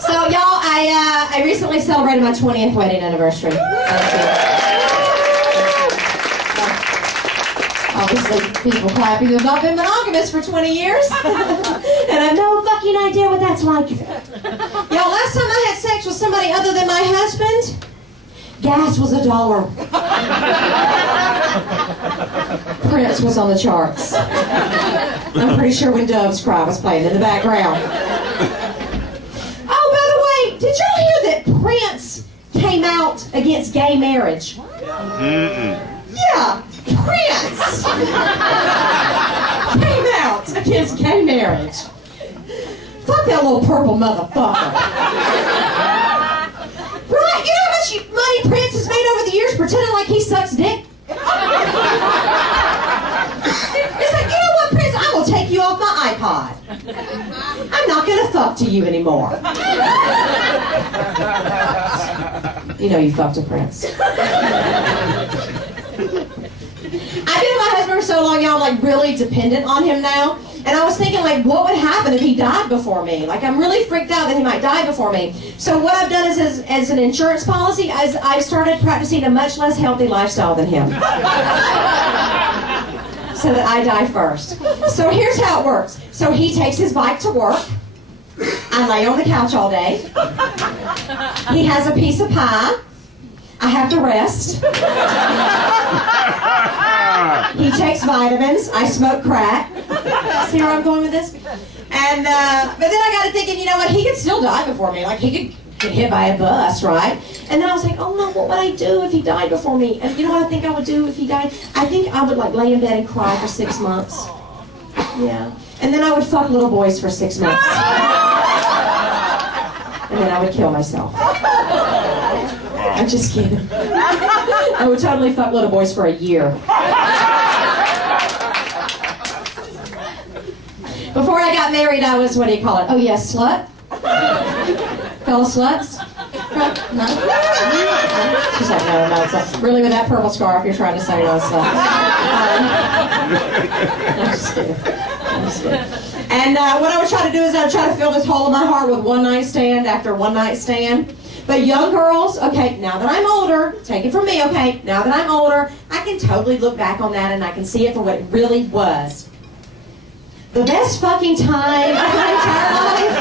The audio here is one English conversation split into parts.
So, y'all, I recently celebrated my 20th wedding anniversary. Obviously, people clapping who have not been monogamous for 20 years. And I have no fucking idea what that's like. Y'all, last time I had sex with somebody other than my husband, gas was $1. Prince was on the charts. I'm pretty sure When Doves Cry was playing in the background. Oh, by the way, did y'all hear that Prince came out against gay marriage? Yeah, Prince came out against gay marriage. Fuck that little purple motherfucker. Right? You know how much money Prince has made over the years pretending like he sucks dick? It's like, you know what, Prince? I will take you off my iPod. I'm not gonna fuck to you anymore. You know you fucked a Prince. I've been with my husband for so long, y'all, I'm like really dependent on him now. And I was thinking, like, what would happen if he died before me? Like, I'm really freaked out that he might die before me. So what I've done is, as an insurance policy, I've started practicing a much less healthy lifestyle than him. So that I die first. So here's how it works. So he takes his bike to work. I lay on the couch all day. He has a piece of pie. I have to rest. He takes vitamins. I smoke crack. See where I'm going with this? And but then I got to thinking, you know what? He could still die before me. Like, he could get hit by a bus, right? And then I was like, oh no, what would I do if he died before me? And you know what I think I would do if he died? I think I would, like, lay in bed and cry for 6 months. Yeah. And then I would fuck little boys for 6 months. And then I would kill myself. I'm just kidding. I would totally fuck little boys for a year. Before I got married, I was, what do you call it? Oh, yeah, slut. Fellow sluts? No? She's like, no, it's like, really, with that purple scarf, you're trying to say no slut. I'm just kidding. And what I would try to do is I would try to fill this hole in my heart with one night stand after one night stand. But young girls, okay, now that I'm older, take it from me, okay, now that I'm older, I can totally look back on that and I can see it for what it really was. The best fucking time of my entire life.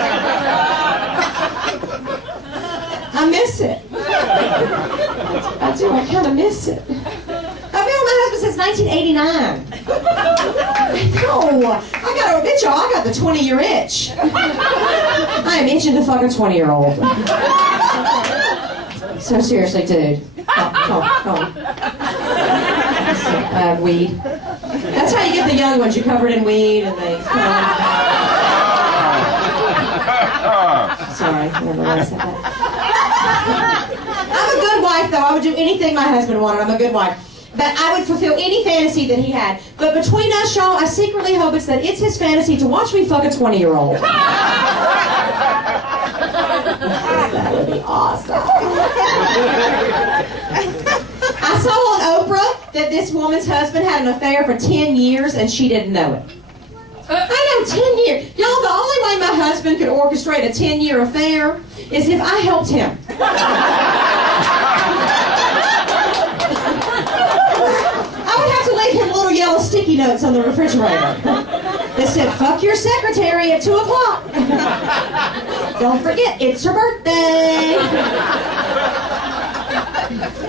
I miss it. I do, I kind of miss it. I've been with my husband since 1989. No, I got a bitch, y'all. I got the 20-year itch. I am itching to fuck a 20-year-old. So seriously, dude. Come on. Weed. That's how you get the young ones. You cover it in weed and they Sorry, never mind, I said that. I'm a good wife, though. I would do anything my husband wanted. I'm a good wife. But I would fulfill any fantasy that he had. But between us, y'all, I secretly hope it's that it's his fantasy to watch me fuck a 20-year-old. That would be awesome. I saw on Oprah that this woman's husband had an affair for 10 years and she didn't know it. I know, 10 years. Y'all, the only way my husband could orchestrate a 10-year affair is if I helped him. I would have to leave him little yellow sticky notes on the refrigerator that said, fuck your secretary at 2 o'clock. Don't forget, it's her birthday.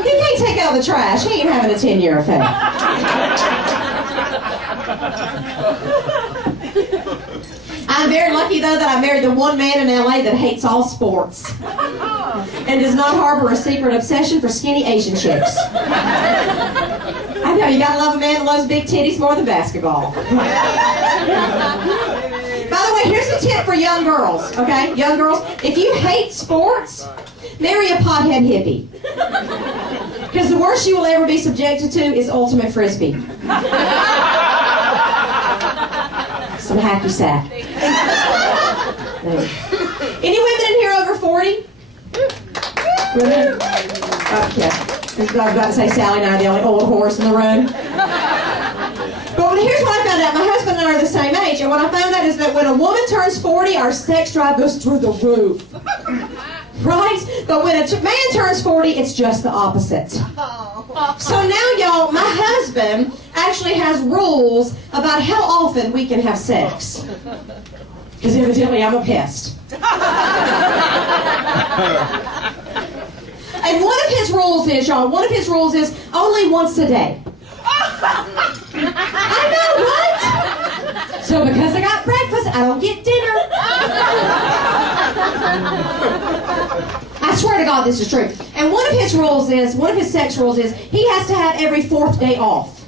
He can't take out the trash. He ain't having a 10-year affair. I'm very lucky, though, that I married the one man in LA that hates all sports and does not harbor a secret obsession for skinny Asian chicks. I know, you gotta love a man that loves big titties more than basketball. By the way, here's a tip for young girls, okay? Young girls, if you hate sports, marry a pothead hippie. Because the worst you will ever be subjected to is ultimate frisbee. Some hacky sack. Any women in here over 40? Women? Okay. I was about to say Sally and I are the only old horse in the room. But here's what I found out. My husband and and I are the same age, and what I found out is that when a woman turns 40, our sex drive goes through the roof. Right? But when a man turns 40, it's just the opposite. So now, y'all, my husband actually has rules about how often we can have sex. Because evidently I'm a pest. And one of his rules is, y'all, only once a day. I know, right? So because I got breakfast, I don't get dinner. I swear to God this is true. And one of his sex rules is, he has to have every 4th day off.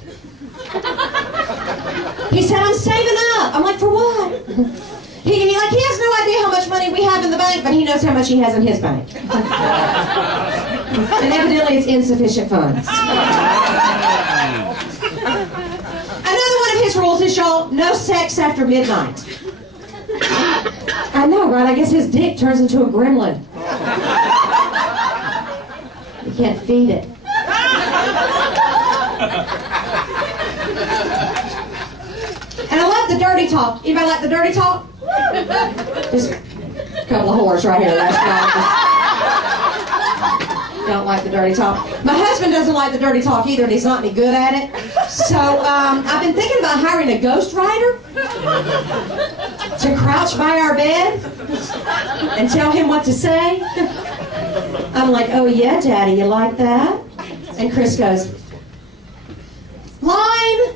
He said, I'm saving up. I'm like, for what? He has no idea how much money we have in the bank, but he knows how much he has in his bank. And evidently it's insufficient funds. Another one of his rules is, y'all, no sex after midnight. I know, right? I guess his dick turns into a gremlin. You can't feed it. And I love the dirty talk. Anybody like the dirty talk? Just a couple of whores right here. Don't like the dirty talk. My husband doesn't like the dirty talk either, and he's not any good at it. So I've been thinking about hiring a ghostwriter to crouch by our bed and tell him what to say. I'm like, oh yeah, Daddy, you like that? And Chris goes, line!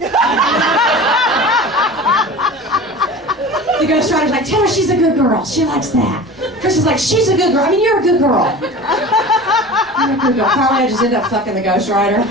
The ghostwriter's like, tell her she's a good girl. She likes that. Chris is like, she's a good girl. I mean, you're a good girl. You're a good girl. Finally, I just end up fucking the ghostwriter.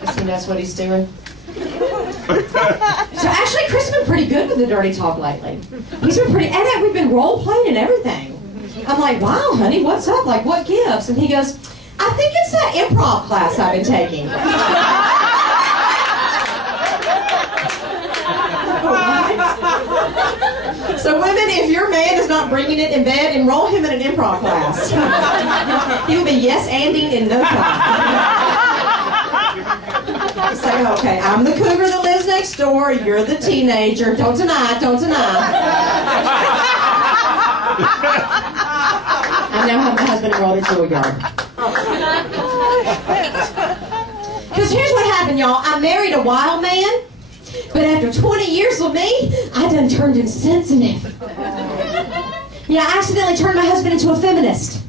Because he knows what he's doing. So actually, Chris has been pretty good with the dirty talk lately. He's been pretty, and we've been role playing and everything. I'm like, wow, honey, what's up? Like, what gives? And he goes, I think it's that improv class I've been taking. So women, if your man is not bringing it in bed, enroll him in an improv class. He will be yes-anding in no time. Say, okay, I'm the cougar that lives next door, you're the teenager. Don't deny, don't deny. I now have my husband enrolled in Juilliard. Because here's what happened, y'all. I married a wild man. But after 20 years with me, I done turned him sensitive. Yeah, I accidentally turned my husband into a feminist.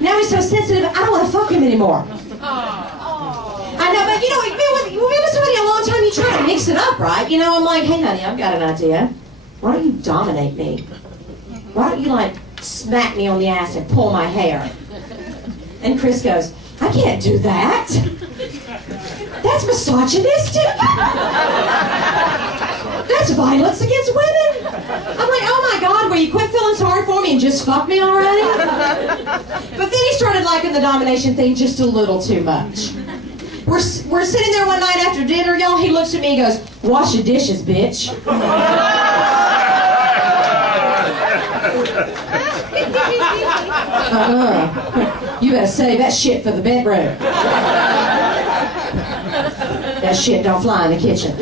Now he's so sensitive, I don't want to fuck him anymore. I know, but you know, you've been with somebody a long time, you try to mix it up, right? You know, I'm like, hey honey, I've got an idea. Why don't you dominate me? Why don't you, like, smack me on the ass and pull my hair? And Chris goes, I can't do that. That's misogynistic. That's violence against women. I'm like, oh my God, will you quit feeling sorry for me and just fuck me already? But then he started liking the domination thing just a little too much. We're sitting there one night after dinner, y'all. He looks at me and goes, wash your dishes, bitch. You better save that shit for the bedroom. That shit don't fly in the kitchen.